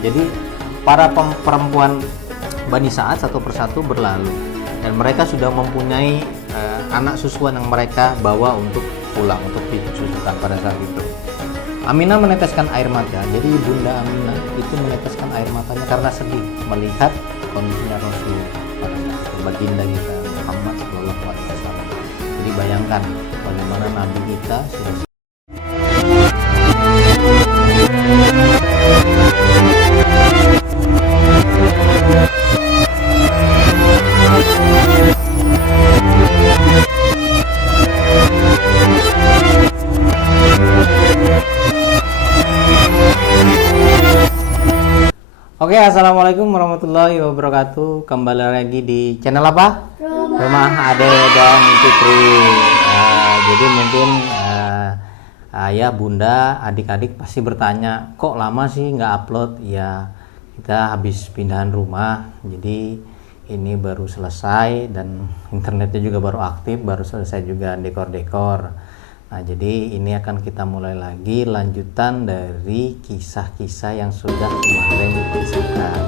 Jadi para perempuan Bani Sa'ad satu persatu berlalu dan mereka sudah mempunyai anak susuan yang mereka bawa untuk pulang, untuk disusukan pada saat itu. Aminah meneteskan air mata. Jadi Bunda Aminah itu meneteskan air matanya karena sedih melihat kondisinya Rasul pada saat itu, baginda kita Muhammad Shallallahu Alaihi Wasallam. Jadi bayangkan bagaimana Nabi kita sudah. Oke, assalamualaikum warahmatullahi wabarakatuh. Kembali lagi di channel apa? Rumah Ade dan Fitri. Jadi mungkin ayah, bunda, adik-adik pasti bertanya, kok lama sih nggak upload? Ya, kita habis pindahan rumah, jadi ini baru selesai dan internetnya juga baru aktif, baru selesai juga dekor-dekor. Nah, jadi ini akan kita mulai lagi lanjutan dari kisah-kisah yang sudah kemarin dikisahkan.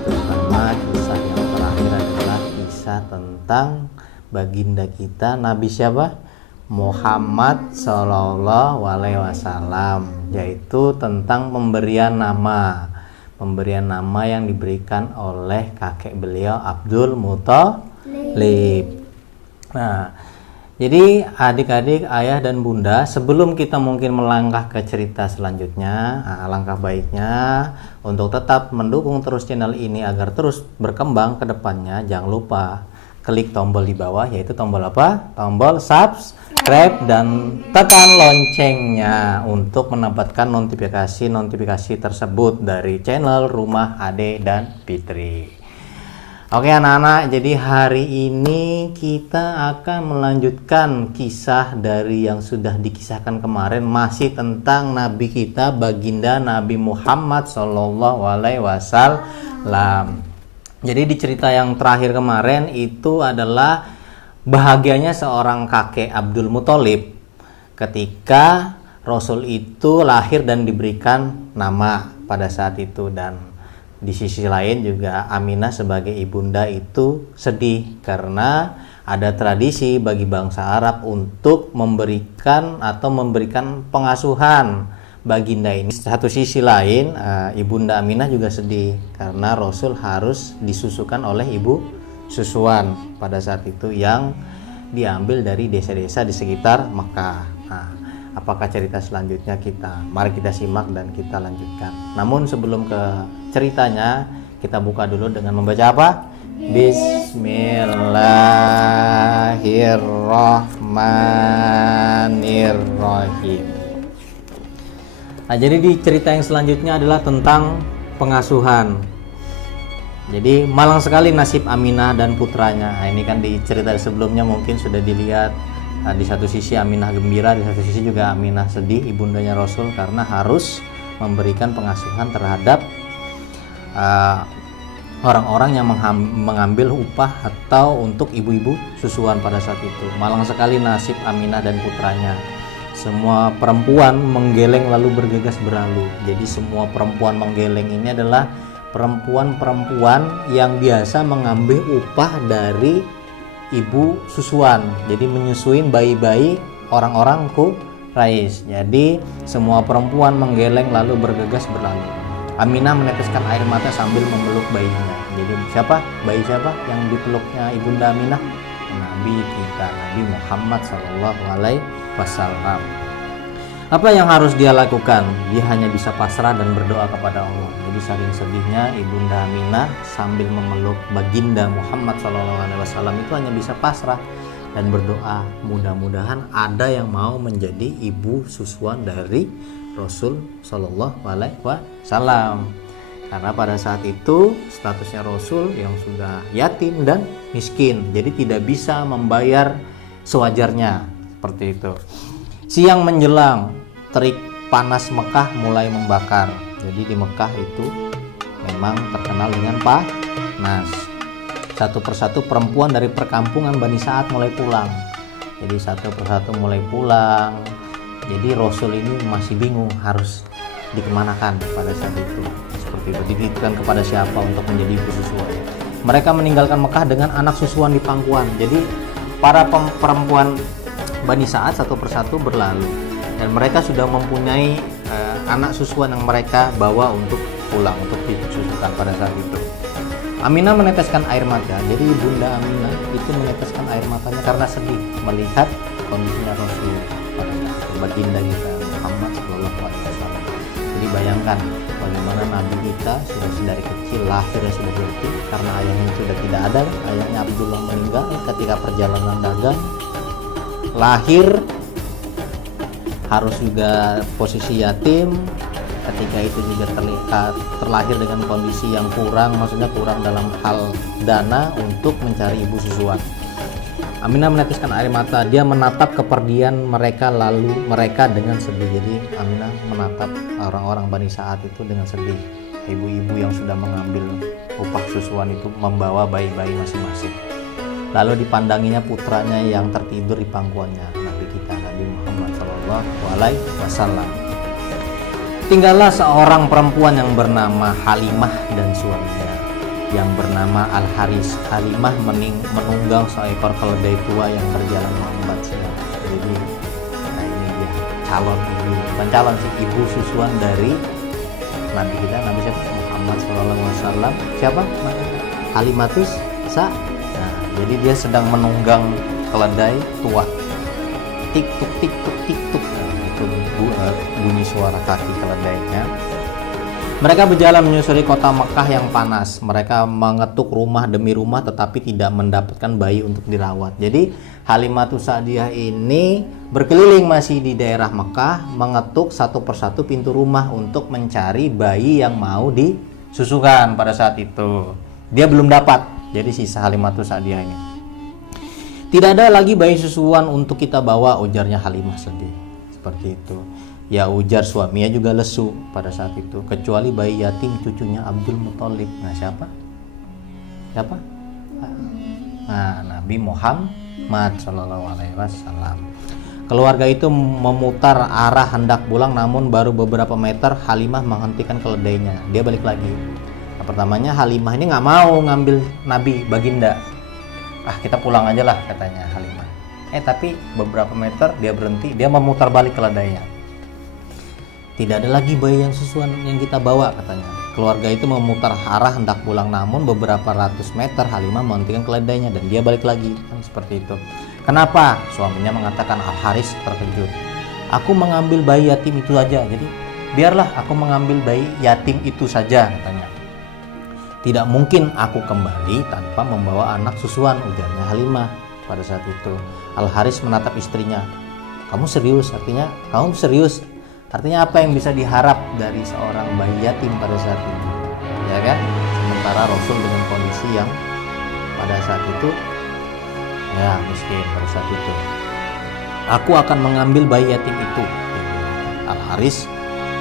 Terutama kisah yang terakhir adalah kisah tentang baginda kita Nabi siapa? Muhammad Shallallahu Alaihi Wasallam, yaitu tentang pemberian nama yang diberikan oleh kakek beliau Abdul Muthalib. Nah, jadi adik-adik, ayah dan bunda, sebelum kita mungkin melangkah ke cerita selanjutnya, alangkah baiknya untuk tetap mendukung terus channel ini agar terus berkembang ke depannya. Jangan lupa klik tombol di bawah, yaitu tombol apa? Tombol subscribe dan tekan loncengnya untuk mendapatkan notifikasi tersebut dari channel Rumah Ade dan Fitri. Oke anak-anak, jadi hari ini kita akan melanjutkan kisah dari yang sudah dikisahkan kemarin, masih tentang Nabi kita, baginda Nabi Muhammad Shallallahu Alaihi Wasallam. Jadi di cerita yang terakhir kemarin itu adalah bahagianya seorang kakek Abdul Muthalib ketika Rasul itu lahir dan diberikan nama pada saat itu. Dan di sisi lain juga Aminah sebagai ibunda itu sedih karena ada tradisi bagi bangsa Arab untuk memberikan pengasuhan baginda ini. Satu sisi lain ibunda Aminah juga sedih karena Rasul harus disusukan oleh ibu susuan pada saat itu yang diambil dari desa-desa di sekitar Mekah. Nah, apakah cerita selanjutnya mari kita simak dan kita lanjutkan. Namun sebelum ke ceritanya, kita buka dulu dengan membaca apa? Bismillahirrahmanirrahim. Nah, jadi di cerita yang selanjutnya adalah tentang pengasuhan. Jadi malang sekali nasib Aminah dan putranya. Nah, ini kan di cerita sebelumnya mungkin sudah dilihat. Di satu sisi Aminah gembira, di satu sisi juga Aminah sedih, ibundanya Rasul, karena harus memberikan pengasuhan terhadap orang-orang yang mengambil upah atau untuk ibu-ibu susuan pada saat itu. Malang sekali nasib Aminah dan putranya. Semua perempuan menggeleng lalu bergegas berlalu. Jadi semua perempuan menggeleng ini adalah perempuan-perempuan yang biasa mengambil upah dari ibu susuan, jadi menyusuin bayi-bayi orang-orang Quraisy. Jadi semua perempuan menggeleng lalu bergegas berlalu. Aminah meneteskan air mata sambil memeluk bayinya. Jadi bayi siapa yang dipeluknya ibunda Aminah? Nabi kita, Nabi Muhammad Shallallahu Alaihi Wasallam. Apa yang harus dia lakukan? Dia hanya bisa pasrah dan berdoa kepada Allah. Jadi saking sedihnya ibunda Aminah sambil memeluk baginda Muhammad SAW itu hanya bisa pasrah dan berdoa. Mudah-mudahan ada yang mau menjadi ibu susuan dari Rasul Shallallahu Alaihi Wasallam. Karena pada saat itu statusnya Rasul yang sudah yatim dan miskin, jadi tidak bisa membayar sewajarnya seperti itu. Siang menjelang, terik panas Mekah mulai membakar. Jadi di Mekah itu memang terkenal dengan panas. Satu persatu perempuan dari perkampungan Bani Sa'ad mulai pulang. Jadi satu persatu mulai pulang. Jadi Rasul ini masih bingung harus dikemanakan pada saat itu. Seperti seperti itu. Dititipkan kepada siapa untuk menjadi ibu susuan. Mereka meninggalkan Mekah dengan anak susuan di pangkuan. Jadi para perempuan Bani Sa'ad satu persatu berlalu dan mereka sudah mempunyai anak susuan yang mereka bawa untuk pulang, untuk disusukan pada saat itu. Aminah meneteskan air mata. Jadi Bunda Aminah itu meneteskan air matanya karena sedih melihat kondisinya Rasul pada saat itu, baginda kita Muhammad Shallallahu Alaihi Wasallam. Jadi bayangkan bagaimana Nabi kita sudah dari kecil lahirnya sudah mati karena ayahnya sudah tidak ada. Ayahnya Abdullah meninggal ketika perjalanan dagang. Lahir harus juga posisi yatim. Ketika itu juga terlahir dengan kondisi yang kurang, maksudnya kurang dalam hal dana untuk mencari ibu susuan. Aminah meneteskan air mata. Dia menatap kepergian mereka, lalu mereka dengan sedih. Jadi Aminah menatap orang-orang Bani Sa'ad itu dengan sedih. Ibu-ibu yang sudah mengambil upah susuan itu membawa bayi-bayi masing-masing. Lalu dipandanginya putranya yang tertidur di pangkuannya, Nabi kita Nabi Muhammad SAW. Tinggallah seorang perempuan yang bernama Halimah dan suaminya yang bernama Al-Haris. Halimah menunggang seekor keledai tua yang berjalan melambat siang. Jadi ini dia calon ibu, bukan calon sih, ibu susuan dari Nabi kita, Nabi siapa? Muhammad SAW. Siapa? Halimatus Sa. Nah, jadi dia sedang menunggang keledai tua. Tik tuk tik tuk tik tuk. Itu bunyi suara kaki keledainya. Mereka berjalan menyusuri kota Mekah yang panas. Mereka mengetuk rumah demi rumah tetapi tidak mendapatkan bayi untuk dirawat. Jadi Halimatus Sa'diyah ini berkeliling masih di daerah Mekah, mengetuk satu persatu pintu rumah untuk mencari bayi yang mau disusukan pada saat itu. Dia belum dapat. Jadi sisa Halimatus Sa'diyah ini. Tidak ada lagi bayi susuan untuk kita bawa, ujarnya Halimah sedih. Seperti itu. Ya, ujar suaminya juga lesu pada saat itu, kecuali bayi yatim cucunya Abdul Muthalib. Nah, siapa? Nah, Nabi Muhammad Shallallahu Alaihi Wasallam. Keluarga itu memutar arah hendak pulang, namun baru beberapa meter Halimah menghentikan keledainya. Dia balik lagi. Nah, pertamanya Halimah ini nggak mau ngambil Nabi baginda. Kita pulang aja lah, katanya Halimah. Tapi beberapa meter dia berhenti, dia memutar balik keledainya. Tidak ada lagi bayi yang susuan yang kita bawa, katanya. Keluarga itu memutar arah hendak pulang, namun beberapa ratus meter Halimah menghentikan keledainya dan dia balik lagi. Kan seperti itu. Kenapa? Suaminya mengatakan. Al-Haris terkejut. Aku mengambil bayi yatim itu saja. Jadi biarlah aku mengambil bayi yatim itu saja, katanya. Tidak mungkin aku kembali tanpa membawa anak susuan, ujarnya Halimah pada saat itu. Al-Haris menatap istrinya. Kamu serius? Artinya kamu serius? Artinya apa yang bisa diharap dari seorang bayi yatim pada saat itu, ya kan? Sementara Rasul dengan kondisi yang pada saat itu ya miskin pada saat itu. Aku akan mengambil bayi yatim itu. Al-Haris,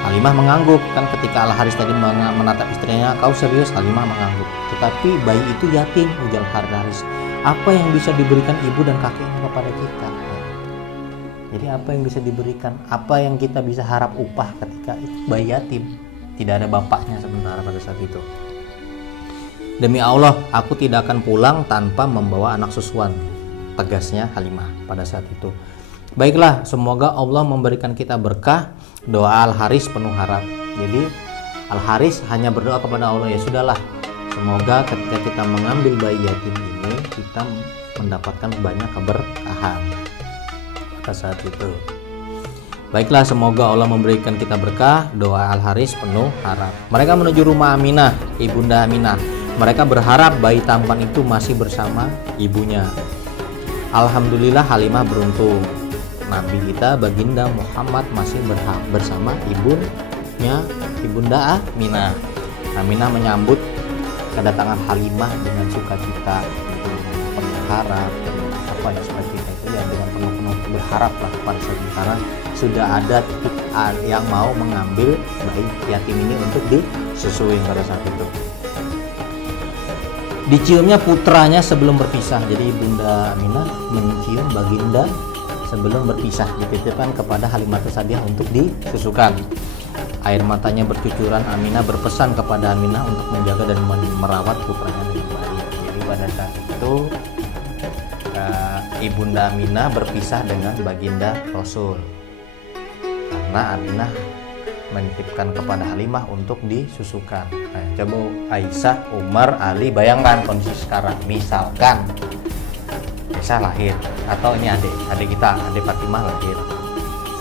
Halimah mengangguk. Kan ketika Al-Haris tadi menatap istrinya, kau serius? Halimah mengangguk. Tetapi bayi itu yatim, ujar Al-Haris. Apa yang bisa diberikan ibu dan kakeknya kepada kita? Jadi apa yang bisa diberikan? Apa yang kita bisa harap upah ketika itu bayi yatim? Tidak ada bapaknya sementara pada saat itu. Demi Allah, aku tidak akan pulang tanpa membawa anak susuan, tegasnya Halimah pada saat itu. Baiklah, semoga Allah memberikan kita berkah. Doa Al-Haris penuh harap. Jadi Al-Haris hanya berdoa kepada Allah, ya sudahlah, semoga ketika kita mengambil bayi yatim ini kita mendapatkan banyak keberkahan pada saat itu. Baiklah, semoga Allah memberikan kita berkah. Doa Al-Haris penuh harap. Mereka menuju rumah Aminah, ibunda Aminah. Mereka berharap bayi tampan itu masih bersama ibunya. Alhamdulillah, Halimah beruntung. Nabi kita baginda Muhammad masih bersama ibunya, ibunda Aminah. Aminah menyambut kedatangan Halimah dengan sukacita, penuh harap, seperti itu ya, dengan penuh berharap lah pada saat itu, karena sudah ada yang mau mengambil bayi yatim ini untuk disusui pada saat itu. Diciumnya putranya sebelum berpisah. Jadi Bunda Aminah mencium baginda sebelum berpisah, dititipkan kepada Halimatus Sa'diyah untuk disusukan. Air matanya bercucuran. Aminah berpesan kepada Aminah untuk menjaga dan merawat putranya dengan baik. Jadi pada saat itu Ibunda Aminah berpisah dengan baginda Rasul karena Aminah menitipkan kepada Halimah untuk disusukan. Nah, coba Aisyah, Umar, Ali, bayangkan kondisi sekarang. Misalkan Aisyah lahir, atau ini adik kita, adik Fatimah lahir.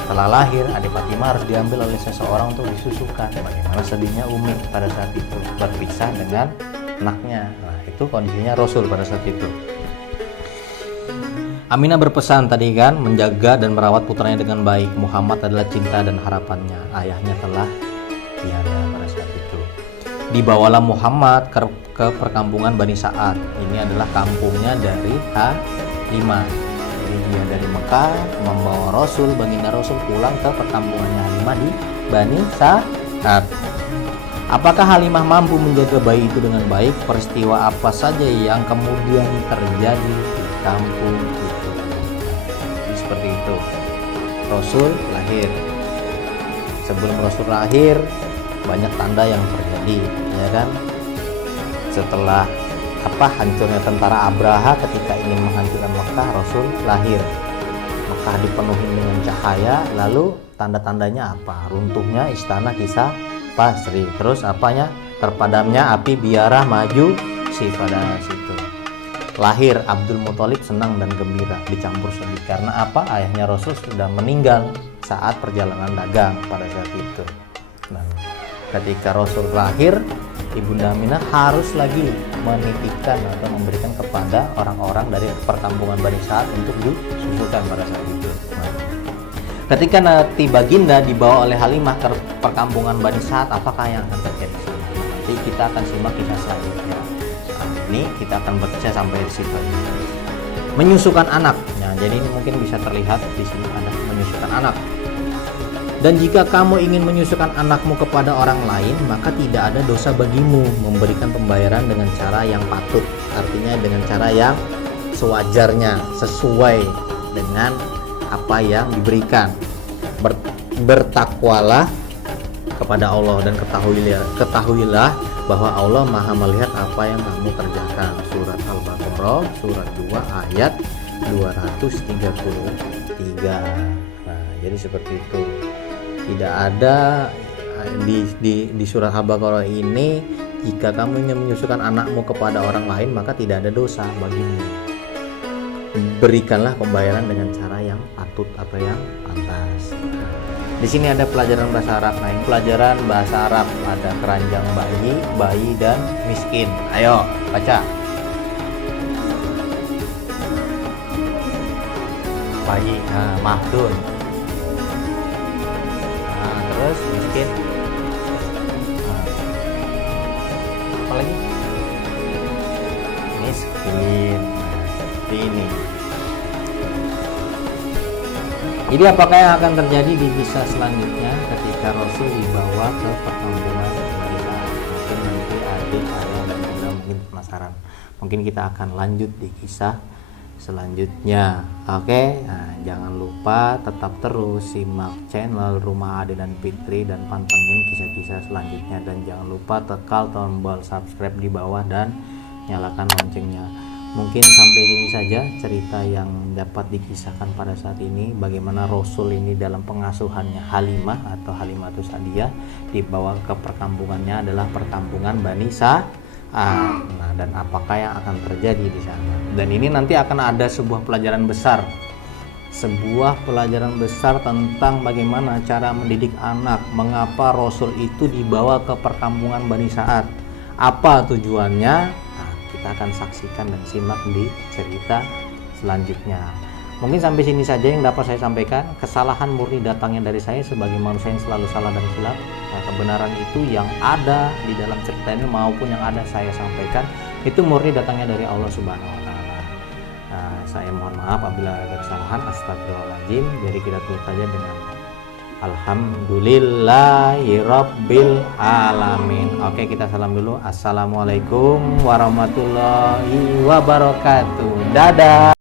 Setelah lahir, adik Fatimah harus diambil oleh seseorang untuk disusukan. Bagaimana sedihnya Umi pada saat itu berpisah dengan anaknya. Nah, itu kondisinya Rasul pada saat itu. Aminah berpesan tadi kan, menjaga dan merawat putranya dengan baik. Muhammad adalah cinta dan harapannya. Ayahnya telah tiada pada saat itu. Dibawalah Muhammad ke perkampungan Bani Sa'ad. Ini adalah kampungnya dari Halimah. Jadi dia dari Mekah membawa Rasul, baginda Rasul pulang ke perkampungannya Halimah di Bani Sa'ad. Apakah Halimah mampu menjaga bayi itu dengan baik? Peristiwa apa saja yang kemudian terjadi di kampung itu? Jadi seperti itu. Rasul lahir. Sebelum Rasul lahir, banyak tanda yang terjadi, ya kan? Setelah hancurnya tentara Abraha ketika ingin menghancurkan Mekah, Rasul lahir. Mekah dipenuhi dengan cahaya, lalu tanda-tandanya apa? Runtuhnya istana Kisah Pasri, terus apanya? Terpadamnya api biarah maju si pada situ. Lahir Abdul Muthalib senang dan gembira dicampur sedih karena apa? Ayahnya Rasul sudah meninggal saat perjalanan dagang pada saat itu. Nah, ketika Rasul lahir, Ibunda Aminah harus lagi menitipkan atau memberikan kepada orang-orang dari perkampungan Bani Sa'ad untuk disusukan pada saat itu. Nah, ketika nanti baginda dibawa oleh Halimah ke perkampungan Bani Sa'ad, apakah yang akan terjadi? Nanti kita akan simak kisah selanjutnya. Nah, ini kita akan baca sampai di situ. Menyusukan anak. Nah, jadi ini mungkin bisa terlihat di sini ada menyusukan anak. Dan jika kamu ingin menyusukan anakmu kepada orang lain, maka tidak ada dosa bagimu memberikan pembayaran dengan cara yang patut. Artinya dengan cara yang sewajarnya, sesuai dengan apa yang diberikan. Bertakwalah kepada Allah dan ketahuilah bahwa Allah Maha melihat apa yang kamu kerjakan. Surat Al-Baqarah surat 2 ayat 233. Nah, jadi seperti itu. Tidak ada di surat Al-Baqarah ini, jika kamu ingin menyusukan anakmu kepada orang lain maka tidak ada dosa bagimu. Berikanlah pembayaran dengan cara yang patut atau yang pantas. Di sini ada pelajaran bahasa Arab. Nah, ini pelajaran bahasa Arab, ada keranjang bayi dan miskin. Ayo baca. Bayi, mahdun. Terus miskin. Apa lagi? Miskin. Ini. Jadi apakah yang akan terjadi di kisah selanjutnya ketika Rasul dibawa ke perkampungan Bani Sa'ad? Mungkin nanti adik, ayah, dan bunda mungkin penasaran. Mungkin kita akan lanjut di kisah selanjutnya. Oke, nah, jangan lupa tetap terus simak channel Rumah Ade dan Fitri dan pantengin kisah-kisah selanjutnya, dan jangan lupa tekan tombol subscribe di bawah dan nyalakan loncengnya. Mungkin sampai sini saja cerita yang dapat dikisahkan pada saat ini, bagaimana Rasul ini dalam pengasuhannya Halimah atau Halimatus Sa'diyah dibawa ke perkampungannya adalah perkampungan Bani Sa'ad. Nah, dan apakah yang akan terjadi di sana? Dan ini nanti akan ada sebuah pelajaran besar tentang bagaimana cara mendidik anak, mengapa Rasul itu dibawa ke perkampungan Bani Sa'ad, apa tujuannya. Kita akan saksikan dan simak di cerita selanjutnya. Mungkin sampai sini saja yang dapat saya sampaikan. Kesalahan murni datangnya dari saya sebagai manusia yang selalu salah dan silap. Nah, kebenaran itu yang ada di dalam cerita ini maupun yang ada saya sampaikan itu murni datangnya dari Allah Subhanahu wa Ta'ala. Nah, saya mohon maaf apabila ada kesalahan, astagfirullahaladzim. Jadi kita tutup saja dengan Alhamdulillahirabbil alamin. Oke, kita salam dulu. Assalamualaikum warahmatullahi wabarakatuh. Dadah.